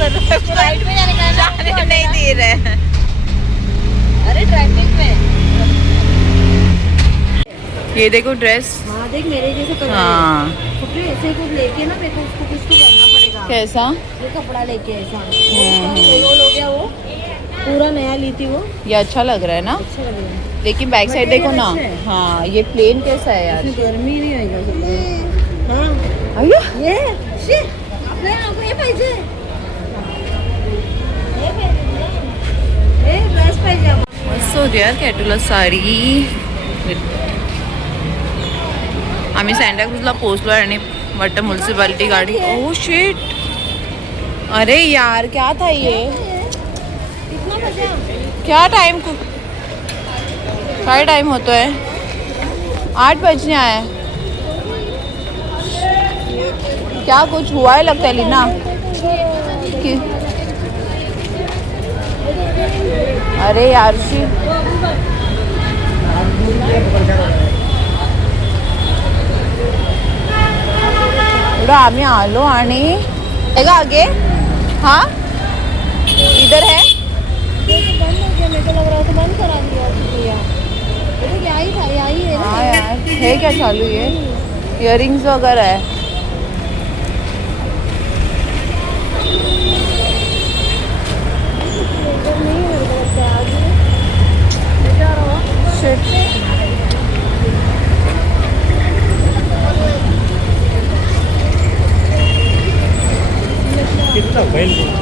कर रहा है, राइट में जाने का जाने नहीं दे रहे। अरे ट्रैफिक में। ये देखो ड्रेस। हाँ देख मेरे जैसे कलर हाँ कपड़े ऐसे कुछ लेके ना मेरे को उसको कुछ तो करना पड़ेगा। कैसा? ये कपड़ा लेके ऐसा रोल हो गया वो पूरा नया ली थी वो। ये अच्छा लग रहा है ना, अच्छा लग रहा है लेकिन बैक साइड देखो ना। अच्छा है। हाँ ये प्लेन कैसा है यार। इसमें गर्मी नहीं आएगा सब। हाँ अय्या ये नाही नको हे पाहिजे हे ड्रेस पाहिजे मस्त होती यार कॅटूला साडी. आम्ही सँटाक्रूजला पोहोचलो आणि वाटतं म्युन्सिपालिटी गाडी. ओह शिट, अरे यार क्या था ये, कितना बजा क्या टाइम को काय टाइम होतोय, 8 बजने आए. क्या कुछ हुआ है लगता है लीना कि अरे यारशी एवढं आम्ही आलो आणि का आगे. हाँ इधर है. बंद हो गया मेरे को लग रहा था बंद करा दिया भैया देखो यही था यही है हाँ यार है क्या चालू ये, इयरिंग्स वगैरह है. नहीं मेरे को लगता है आगे जा रहा हूँ शिट. कितना बैल इसका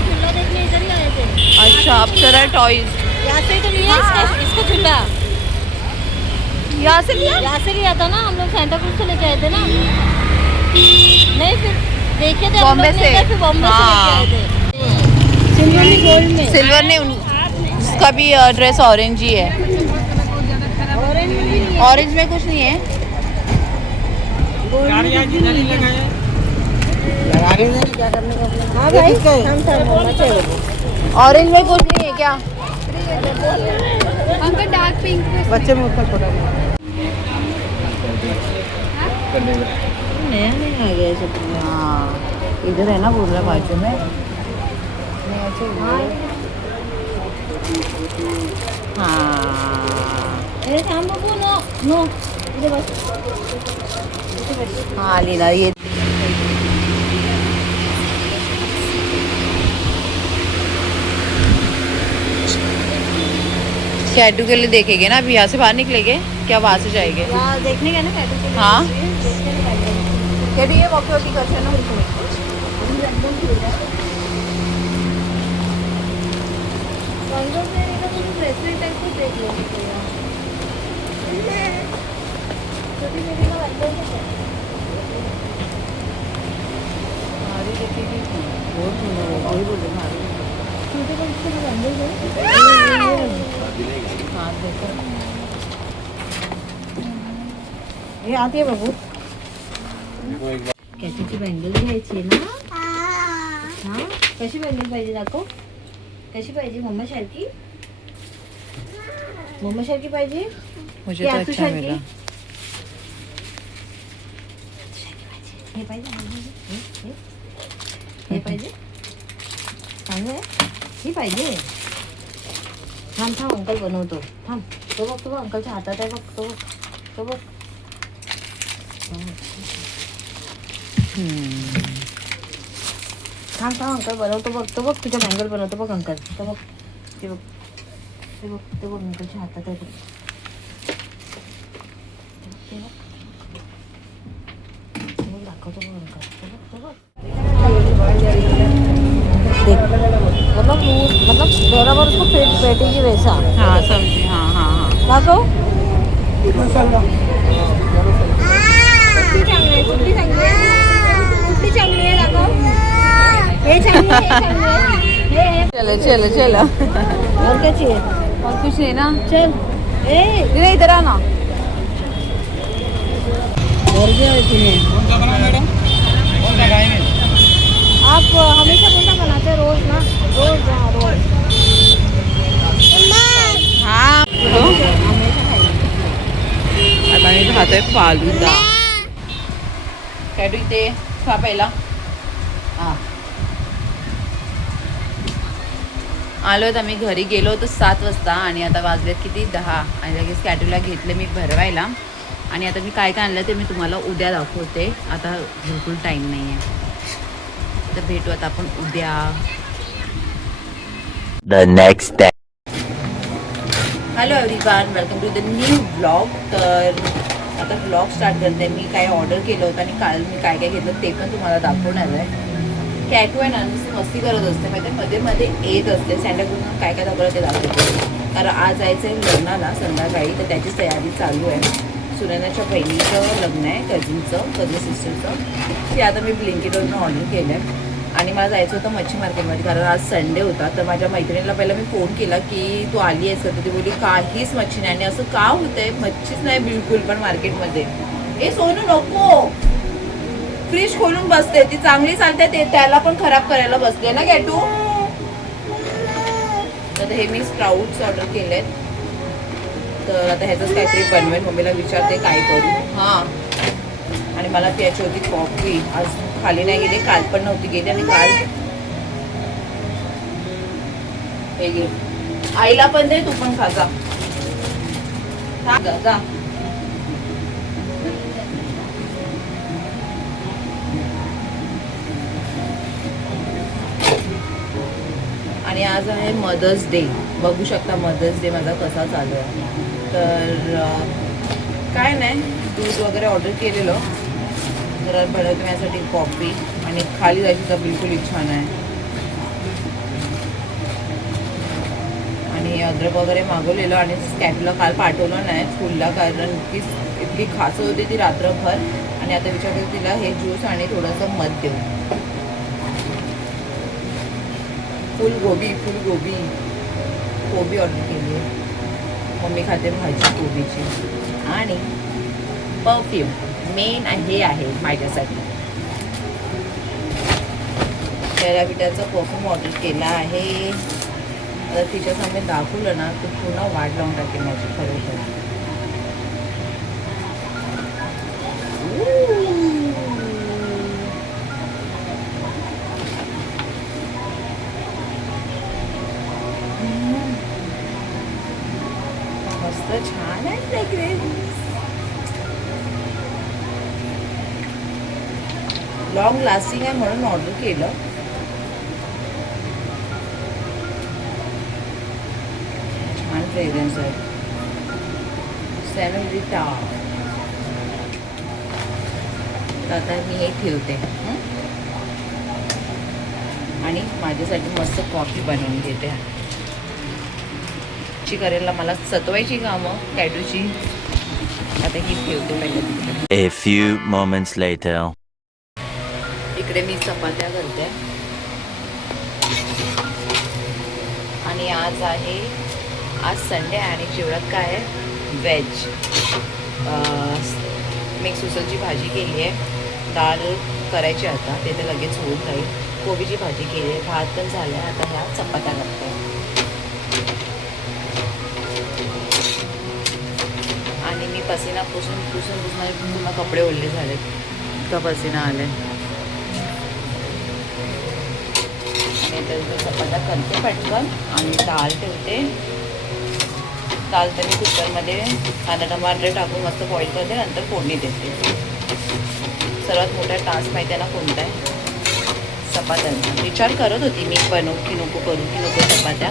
झूला देखने इधर ही आए थे अच्छा अप्सरा टॉयज यहाँ से तो लिया इसका झूला यहाँ से लिया. यहाँ से लिया था ना हम लोग सेंटा क्रूज से लेके आए थे ना नहीं फिर देखे थे हम बॉम्बे लोग से? नहीं गए, फिर बॉम्बे हाँ। से लेके आए थे सिल्वर में गोल्ड में सिल्वर ने उसका भी ड्रेस ऑरेंज ही है. ऑरेंज में भी नहीं है ऑरेंज में कुछ नहीं है. गोल्ड में गाड़ियाँ भी जिधर ही नहीं है लगाए लगा रहे हैं क्या करने का अपने. हाँ भाई हम सर होना चाहिए ऑरेंज में कुछ नहीं है क्या. अंकल डार्क पिंक बच्चे में उतना छोटा नया नया आ गया सब हाँ इधर है ना पूरा बाजू में. हाँ अरे काम बघू नो नो इधर बस हाँ लीना ये कैटू के लिए देखेंगे ना. अभी यहाँ से बाहर निकलेंगे क्या, वहाँ से जाएंगे. यहाँ देखने का ना कैटू के लिए हाँ. देखने का लगेगा कैटू ये वॉकी वॉकी करते ना. बंगल से नहीं तो तुम ब्रेसलेट टाइप को देख लो छोटी छोटी का बंगल से वही बोल रहे हैं. छोटे बच्चे का बंगल से हाँ देखो हे आती है बाबू कॅटूची बँगल घ्यायची ना हा कशी बँगल पाहिजे दाखव कशी पाहिजे मम्मा सारखी पाहिजे मुझे की तो आतू अच्छा सारखी? मिला. हे पाहिजे हे पाहिजे चांगलं आहे ही पाहिजे थांब थांब अंकल बनवतो थांब तो बघ अंकलच्या हातात आहे बघ तो बघ थांब अंकल बनवतो बघ तुझ्या बँगल बनवतो बघ अंकल तो बघ ते बघ अंकलच्या हातात आहे बघ दाखवतो बघ अंकल तो बघ मतलब बराबर उसको बैठेगी वैसा हाँ समझे. हाँ हाँ हाँ दाखव कुठली चांगली आहे दाखव हे चांगली आहे चलो चलो चलो. और क्या चाहिए और कुछ नहीं ना. चल दीदी इधर आना. और क्या है तुम्हें कौन सा बना मैडम, कौन सा खाएंगे. आप हमेशा कौन सा बनाते हैं रोज ना रोज हाँ हमेशा खाएंगे आता मी खातोय फालुदा. कॅटू इथे खा पहिला. हा आलो आहेत आम्ही घरी. गेलो होतो 7 वाजता आणि आता वाजलेत किती 10. आणि लगेच कॅटूला घेतले मी भरवायला. आणि आता मी काय काय आणलं ते मी तुम्हाला उद्या दाखवते. आता बिलकुल टाईम नाही आहे. तर भेटू आता आपण उद्या. The next day. Hello everyone, welcome to the new blog. तर आता ब्लॉग स्टार्ट करते. मी काय ऑर्डर केलं होतं आणि काल मी काय काय घेतलं ते पण तुम्हाला दाखवणार आहे. कॅटू आहे ना नुसती मस्ती करत असते माहिती, मध्ये मध्ये येत असते. सँडलकडून काय काय दाखवलं ते दाखवते. कारण आज जायचं आहे लग्नाला संध्याकाळी, तर त्याचीच तयारी चालू आहे. सुनैनाच्या बहिणीचं लग्न आहे, कझिन सिस्टरचं. ते आता मी ब्लिंकिटवरून ऑर्डर केलं आहे. आणि मला जायचं होतं मच्छी मार्केटमध्ये, कारण आज संडे होता. तर माझ्या मैत्रिणीला पहिला मी फोन केला की तू आली आहेस का, तर ती बोलली काहीच मच्छी नाही. आणि असं का होतंय, मच्छीच नाही बिलकुल पण मार्केटमध्ये. हे सोनू नको, फ्रीज खोलून बसते ती, चांगली चालते ते त्याला पण खराब करायला बसते ना कॅटू. तर हे मी स्प्राउट्स ऑर्डर केलेत. तर आता ह्याचंच काहीतरी बनवेन. मम्मीला विचारते काय करू. हां, आणि मला प्यायची होती कॉफी. आज खाली नाही गेली, काल पण नव्हती गेली. आणि काल हे घे, आईला पण दे, तू पण खा जा. जा. आणि आज आहे मदर्स डे. बघू शकता मदर्स डे माझा कसा चालू आहे. तर काय नाही, दूध वगैरे ऑर्डर केलेलं. जरा बनवते माझ्यासाठी कॉफी. आणि खाली जायची तर बिलकुल इच्छा नाही. आणि अद्रक वगैरे मागवलेलं आणि कॅटूला काल पाठवलं नाही स्कूलला, कारण की इतकी खास होती ती रात्रभर. आणि आता विचार करते तिला हे ज्यूस आणि थोडंसं मध देऊ. फुलगोबी कोबी ऑर्डर केली आहे. मम्मी खाते भाजी कोबीची. आणि परफ्यूम मेन हे आहे माझ्यासाठी. टेराविटाचा परफ्यूम ऑर्डर केला आहे. आता तिच्या समोर दाखवलं ना तर पुन्हा वाट लावून टाकेल माझी खरोखर. मस्त छान आहे फ्रेग्रन्स. लॉंग लास्टिंग आहे म्हणून ऑर्डर केलं. छान फ्रेग्रन्स आहे. सेनोरिटा. आता मी हे ठेवते आणि माझ्यासाठी मस्त कॉफी बनवून घेते. करेला मला सतवायची कामं कॅटूची. आता ही ठेवते पहिले तिकडे. A few moments later. इकडे मी चपात्या करते. आणि आज संडे आणि जेवणात काय आहे, व्हेज. मिक्स उसळची भाजी केली आहे. डाळ करायची आता, ते तर लगेच होऊन जाईल. कोबीची भाजी केली आहे. भात पण झाला आहे. आता ह्या चपात्या करते. आणि मी पसीना पुसून माझे पूर्ण कपडे ओढले झाले. इतका पसीना आले. आणि तर चपात्या करते पटकन आणि डाळ ठेवते. डाळ तर मी कुकरमध्ये कांदा टमाटर टाकून मस्त बॉईल करते, नंतर फोडणी देते. सर्वात मोठा टास्क माहिती आहे ना कोणता आहे, चपात्यांचा. विचार करत होती मी बनवू की नको करू की नको चपात्या,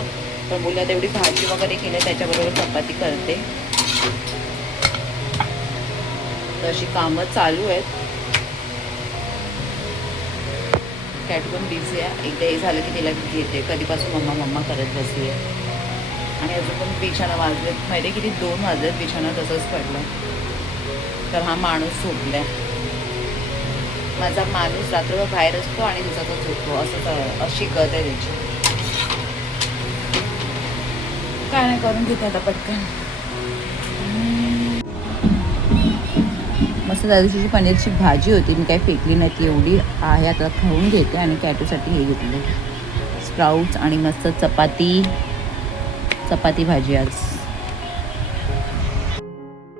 पण मुलं तेवढी भाजी वगैरे केली त्याच्याबरोबर चपाती करते. तर अशी कामं चालू आहेत. कॅट पण बिझी आहे. एकदा हे झालं की तिला घेते. कधीपासून मम्मा करत बसली आहे. आणि अजून पण बिछाना वाजलेत माहिती आहे किती, 2 वाजलेत. बिछाना तसंच पडलं. तर हा माणूस झोपलाय. माझा माणूस रात्रभर बाहेर असतो आणि दिवसातच झोपतो. असं अशी गत आहे त्याची. काय नाही, करून घेते आता पटकन. मस्त त्या दिवशीची पनीरची भाजी होती, मी काही फेकली नाही ती एवढी आहे. आता खाऊन घेते. आणि कॅटूसाठी हे घेतलं स्प्राउट्स आणि मस्त चपाती भाजी. आज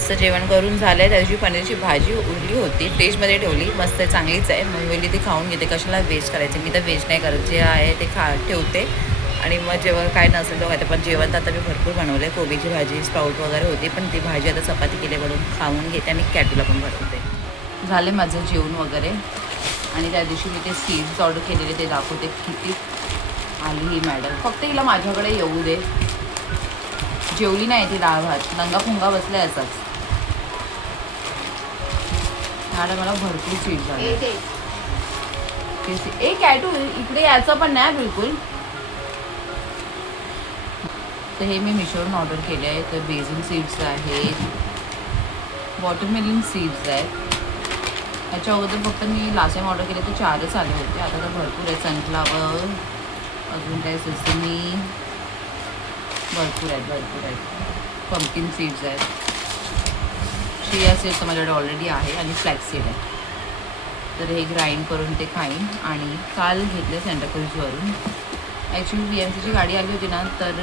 मस्त जेवण करून झालं आहे. त्या दिवशी पनीरची भाजी उरली होती, फ्रीजमध्ये ठेवली, मस्त चांगलीच आहे. मग मी ती खाऊन घेते, कशाला वेस्ट करायचे. मी तर वेस्ट नाही करत, जे आहे ते ठेवते आणि मग जेव्हा काय नसेल तेव्हा पण जेवण तर आता मी भरपूर बनवलं आहे. कोबीची भाजी, स्प्राऊट वगैरे होती, पण ती भाजी आता चपाती केली बनवून खाऊन घेते आणि कॅटूला पण बनवते. झाले माझं जेवण वगैरे. आणि त्या दिवशी मी ते सीड्स ऑर्डर केलेले ते दाखवते. किती आली ही मॅडम, फक्त हिला माझ्याकडे येऊ दे. जेवली नाही ती डाळ भात, नंगा फुंगा बसलाय असाच. मॅडम मला भरपूर सीड्स झाले. ए कॅटू इकडे यायचं पण नाही बिलकुल. तर हे मी मिशोवरून ऑर्डर केले आहे. तर बेझिन सीड्स आहेत, वॉटरमेलन सीड्स आहेत. ह्याच्या अगोदर फक्त मी लास्ट टाइम ऑर्डर केले तर 4च आले होते. आता तर भरपूर आहे. सनफ्लावर, अजून काय सेसमी, भरपूर आहेत. पंपकिन सीड्स आहेत. चिया सीड्स तर माझ्याकडे ऑलरेडी आहे आणि फ्लॅक्स सीड आहे. तर हे ग्राइंड करून ते खाईन. आणि काल घेतले सेंटाक्रूजवरून. ॲक्च्युली BMCची गाडी आली होती ना, तर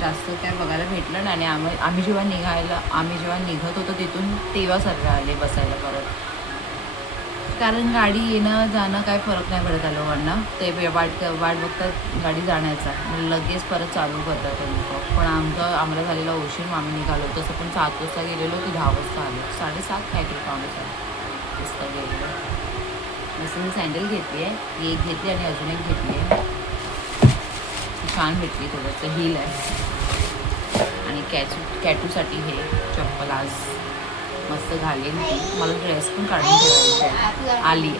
जास्त काय बघायला भेटलं नाही. आणि आम्ही जेव्हा निघत होतो तिथून तेव्हा सर्व आले बसायला परत. कारण गाडी येणं जाणं काय फरक नाही पडत लोकांना. ते वाट बघतात गाडी जाण्याचा, लगेच परत चालू करतात लोक. पण आम्हाला झालेला उशीर. आम्ही निघालो तसं पण 7 वाजता गेलेलो की 10 वाजता आलो. 7:30 काहीतरी 5:30 वाजता गेलेलो. जसं मी सँडल घेतली आहे, एक घेतली आणि अजून एक घेतली आहे. छान भेटली, थोडंसं हिल आहे. आणि कॅटूसाठी हे चप्पल आज मस्त घालेन. मला ड्रेस पण काढून ठेवायचा आहे. आली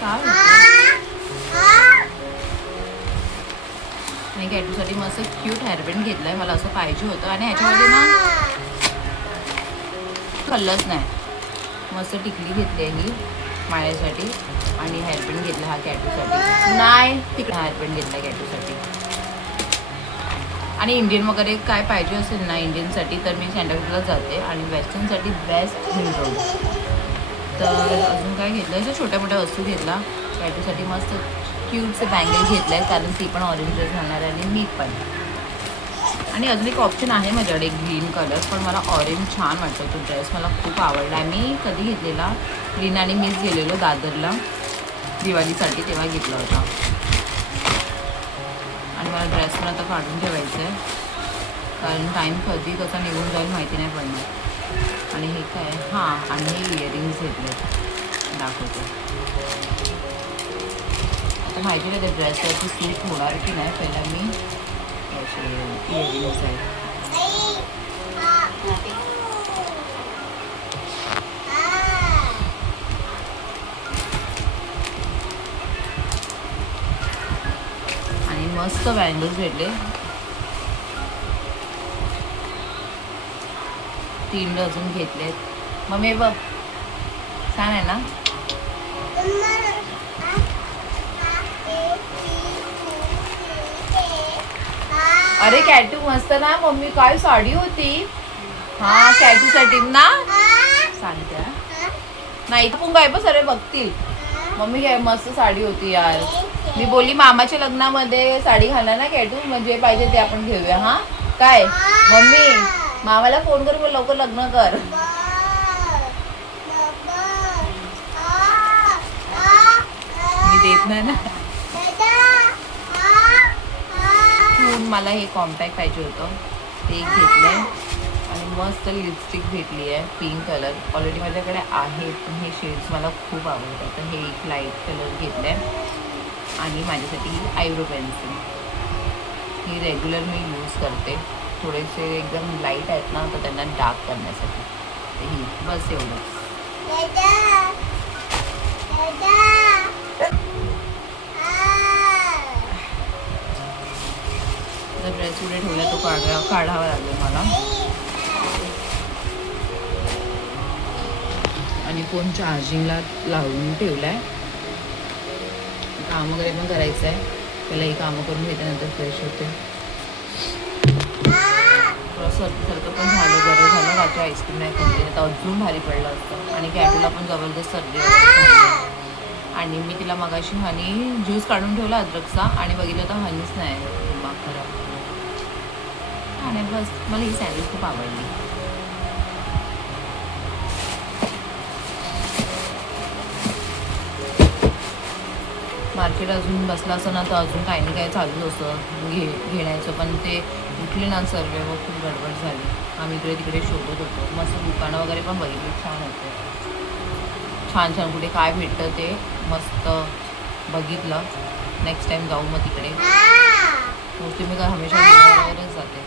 काय आणि कॅटूसाठी मस्त क्यूट हेअरबँड घेतलाय. मला असं पाहिजे होतं. आणि ह्याच्यामध्ये ना खाल्लंच नाही. मस्त टिकली घेतली आहे ही माझ्यासाठी. आणि हेअरबँड घेतला हा कॅटूसाठी. नाही तिकडे हेअरबँड घेतला कॅटूसाठी. आणि इंडियन वगैरे काय पाहिजे असेल ना इंडियनसाठी तर मी सँटाक्रूजला जाते. आणि वेस्टर्नसाठी बेस्ट हिल रोड. तर अजून काय घेतलं, असं छोट्या मोठ्या वस्तू घेतला. कॅटूसाठी मस्त क्यूटचे बँगल घेतले आहेत, कारण ती पण ऑरेंज ड्रेस घालणार आहे आणि मी पण. आणि अजून एक ऑप्शन आहे माझ्याकडे ग्रीन कलर, पण मला ऑरेंज छान वाटतो तो ड्रेस. मला खूप आवडला. मी कधी घेतलेला, ग्रीन आणि मीच गेलेलो दादरला दिवाळीसाठी, तेव्हा घेतला होता. आणि मला ड्रेस पण आता काढून ठेवायचं आहे, कारण टाईम कधी कसा निघून जाईल माहिती नाही पडणार. आणि हे काय, हां, आणि हे इयरिंग्स घेतले, दाखवते. आता माहिती नाही त्या ड्रेसवरती सूट होणार की नाही. पहिला मी असे इयरिंग्स आहेत. आणि मस्त बँगल्स भेटले, 3 डझन घेतलेत. मम्मी बघ, छान आहे ना. अरे कॅटू मस्त ना. मम्मी काय साडी होती. हा कॅटूसाठी ना सांगते नाही पण काय बस. अरे बघतील मम्मी काय मस्त साडी होती यार. मी बोलली मामाच्या लग्नामध्ये साडी घालणार ना कॅटू, म्हणजे पाहिजे ते आपण घेऊया. हा काय मम्मी, मामाला फोन कर, लवकर लग्न कर. मी देत नाही ना. मला हे कॉम्पॅक्ट पाहिजे होतं, ते एक घेतलंय. आणि मस्त लिपस्टिक भेटली आहे पिंक कलर. ऑलरेडी माझ्याकडे आहे, पण हे शेड्स मला खूप आवडतात. तर हे एक लाईट कलर घेतलं आहे. आणि माझ्यासाठी आयब्रो पेन्सिल, ही रेग्युलर मी यूज करते. थोडेसे एकदम लाईट आहेत ना, तर त्यांना डार्क करण्यासाठी. तर ही बस एवढंच. ड्रेस पुढे ठेवला तो काढावा लागला मला. आणि फोन चार्जिंगला लावून ठेवलाय. काम वगैरे पण करायचं आहे. पहिला ही कामं करून घेते, नंतर फ्रेश होते. थोडं सर्दीसारखं पण झालं, बरं झालं रात्री आईस्क्रीम नाही खाल्ली, तर अजून भारी पडलं असतं. आणि कॅटूला पण जबरदस्त सर्दी वगैरे. आणि मी तिला मगाशी हनी ज्यूस काढून ठेवला अद्रकचा आणि बघितलं तर हनीच नाही मग खरं. आणि बस मला ही सँडविच खूप आवडली. मार्केट अजून बसलं असं ना तर अजून काही ना काही चालूच असं घेण्याचं, पण ते उठले ना सर्व व खूप गडबड झाली. आम्ही इकडे तिकडे शोधत होतो. मस्त दुकानं वगैरे पण बघितली, छान होते. छान छान कुठे काय भेटतं ते मस्त बघितलं. नेक्स्ट टाईम जाऊ मग तिकडे. मोस्टली मी तर हमेशा वगैरेच जाते.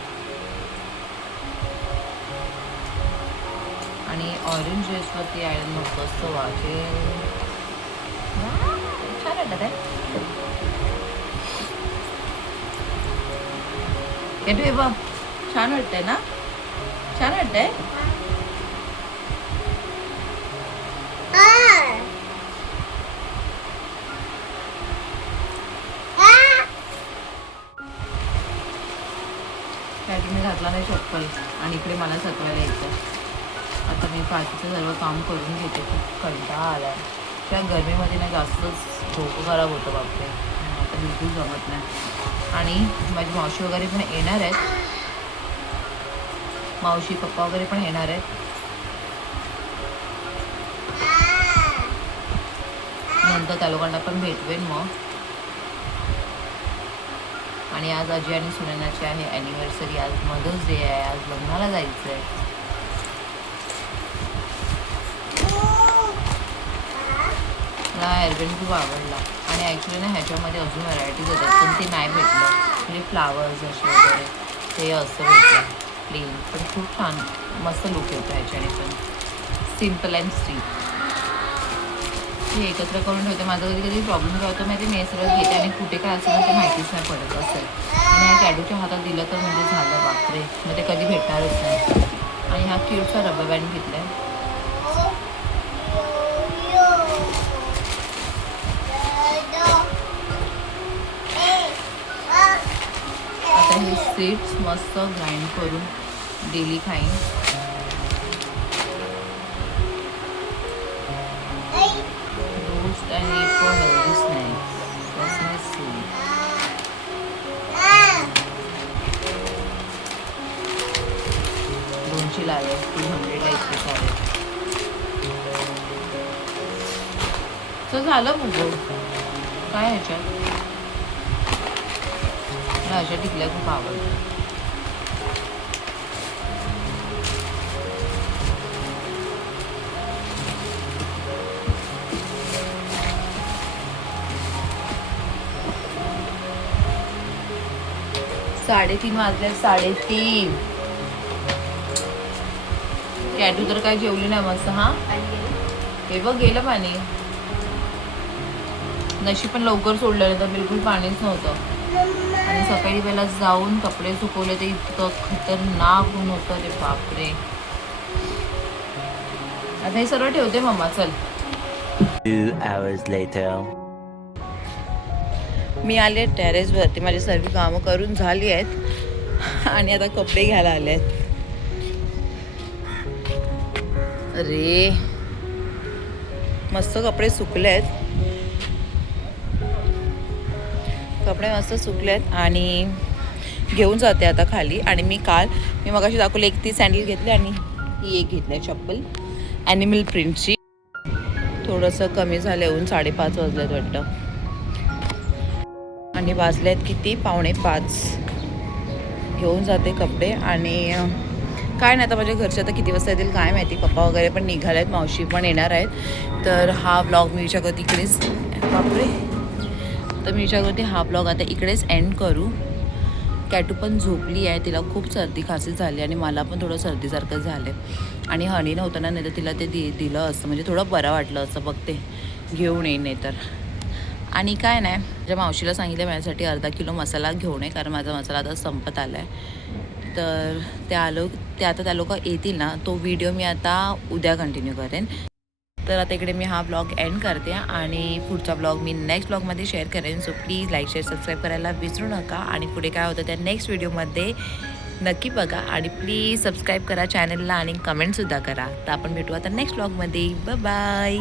आणि ऑरेंज ड्रेसवरती आहे मग मस्त वाटेल, छान वाटत आहे. हे बघ छान वाटतंय ना, छान वाटतंय. मी घातला नाही चप्पल आणि इकडे मला सतवायला यायचं. आता मी बाकीचं सर्व काम करून घेते. खूप कंटाळा आला आहे. त्या गरमीमध्ये ना जास्तच झोप खराब होतं बापरे. आता बिलकुल जमत नाही. आणि माझी मावशी वगैरे पण येणार आहेत. मावशी पप्पा वगैरे पण येणार आहेत. नंतर त्या लोकांना पण भेटवेन मग. आणि आज अजय आणि सुनैनाची आहे ॲनिव्हर्सरी. आज मदर्स डे आहे. आज लग्नाला जायचं आहे. मला हेअरबँड खूप आवडला. आणि ॲक्च्युली ना ह्याच्यामध्ये अजून व्हरायटीज होतात पण ते नाही भेटलं. म्हणजे फ्लावर्स असे वगैरे ते असं भेटलं प्लेन. पण खूप छान मस्त लुक येतो ह्याच्याने पण. सिम्पल अँड स्ट्रीट हे एकत्र करून ठेवते. माझा कधी कधी प्रॉब्लेम काय होतो माहिती, मी सगळं घेते आणि कुठे काय असं ना ते माहितीच नाही पडत असेल. आणि ह्या कॅडूच्या हातात दिलं तर म्हणजे झालं बापरे, मग ते कधी भेटणारच नाही. आणि हा क्यूटचा रबर बँड घेतला आहे. आता हे सीड्स मस्त ग्राइंड करून डेली खाईन. Roast and eat for healthy snacks. Sesame seed. दोनशे लावे 200 टाईपचे सारे. तर झालं बघू काय ह्याच्यात. मला अशा टिकल्या खूप आवडतात. साडेतीन वाजले. 3:30. कॅटू तर काय जेवली नाही मस्त. हा हे बघ गेलं पाणी. नशी पण लवकर सोडलेलं तर बिलकुल पाणीच नव्हतं. आणि सकाळी पहिला जाऊन कपडे सुकवले ते इतकं खतरनाक ऊन होतं रे बापरे. आता हे सर्व ठेवते मम्मा. चल 2 hours later. मी आले टेरेसवरती. माझी सर्व कामं करून झाली आहेत आणि आता कपडे घ्यायला आले आहेत. अरे मस्त कपडे सुकले आहेत. कपडे मस्त सुकले आहेत आणि घेऊन जाते आता खाली. आणि मी मगाशी दाखवले एक ती सँडल घेतली आणि ही एक घेतली आहे चप्पल ॲनिमल प्रिंटची. थोडंसं कमी झालं येऊन 5:30 वाजलेत वाटतं. आणि वाजले आहेत किती 4:45. घेऊन जाते कपडे. आणि काय नाही आता माझ्या घरचे आता किती वाजता येतील काय माहिती. पप्पा वगैरे पण निघाले आहेत. मावशी पण येणार आहेत. तर हा ब्लॉग मी विचार करते इकडेच हा ब्लॉग आता इकडेच एंड करू. कॅटू पण झोपली आहे. तिला खूप सर्दी खासी झाली आणि मला पण थोडं सर्दीसारखं झालं आहे. आणि हनी नव्हतं ना, नाही तर तिला ते दिलं असतं म्हणजे थोडं बरं वाटलं असं. बघते घेऊन येईन नाही तर. आणि काय नाही माझ्या मावशीला सांगितलं माझ्यासाठी अर्धा किलो मसाला घेऊन ये, कारण माझा मसाला आता संपत आला आहे. तर ते आता त्या लोक येतील ना, तो व्हिडिओ मी आता उद्या कंटिन्यू करेन. तर आता इकडे मी हा ब्लॉग एंड करते आणि पुढचा ब्लॉग मी नेक्स्ट ब्लॉगमध्ये शेअर करेन. So please like share subscribe करायला विसरू नका. आणि पुढे काय होतं त्या नेक्स्ट व्हिडिओमध्ये नक्की बघा. आणि प्लीज सबस्क्राईब करा चॅनलला आणि कमेंटसुद्धा करा. तर आपण भेटू आता नेक्स्ट ब्लॉगमध्ये. बाय.